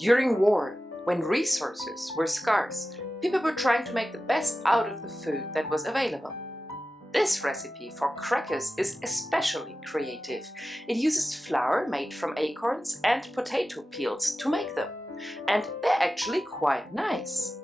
During war, when resources were scarce, people were trying to make the best out of the food that was available. This recipe for crackers is especially creative. It uses flour made from acorns and potato peels to make them. And they're actually quite nice.